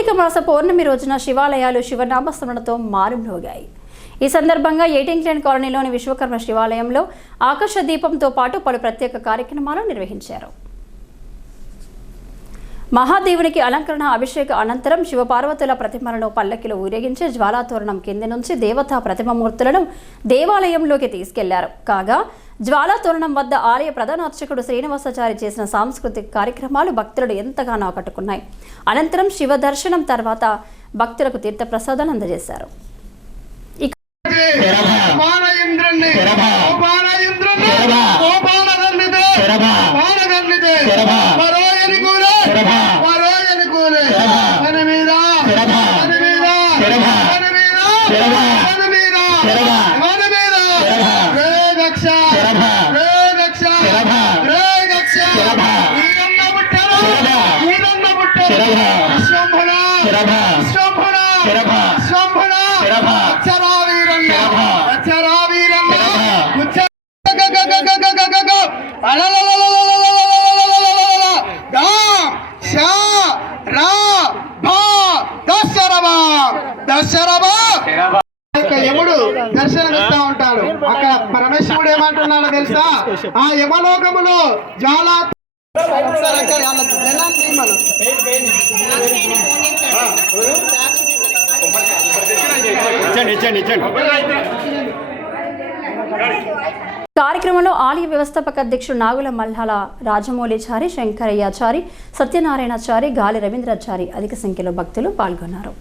కార్తీక మాస పౌర్ణమి రోజున శివాలయాలు శివనామస్మరణతో మారుమ్రోగాయి. ఈ సందర్భంగా ఎయిటింగ్ కాలనీలోని విశ్వకర్మ శివాలయంలో ఆకర్ష దీపంతో పాటు పలు ప్రత్యేక కార్యక్రమాలు నిర్వహించారు. మహాదేవునికి అలంకరణ అభిషేక అనంతరం శివపార్వతుల ప్రతిమలను పల్లకిలో ఊరేగించి జ్వాలాతోరణం కింది నుంచి దేవతా ప్రతిమమూర్తులను దేవాలయంలోకి తీసుకెళ్ళారు. కాగా జ్వాలాతోరణం వద్ద ఆలయ ప్రధాన అర్చకుడు శ్రీనివాసాచారి చేసిన సాంస్కృతిక కార్యక్రమాలు భక్తులను ఎంతగానో ఆకట్టుకున్నాయి. అనంతరం శివ దర్శనం తర్వాత భక్తులకు తీర్థప్రసాదాలు అందజేశారు. శంభన? శరభ. శంభన? శరభ. శంభన? శరభ. అచ్చరా వీరన్న అచ్చరా పరమేశ్వరుడు ఏమంటున్నాడో తెలుసా? ఆ యమలోకములో చాలా కార్యక్రమంలో ఆలయ వ్యవస్థాపక అధ్యక్షుడు నాగుల మల్హాల రాజమౌళిచారి శంకరయ్యాచారి సత్యనారాయణాచారి గాలి రవీంద్రాచారి అధిక సంఖ్యలో భక్తులు పాల్గొన్నారు.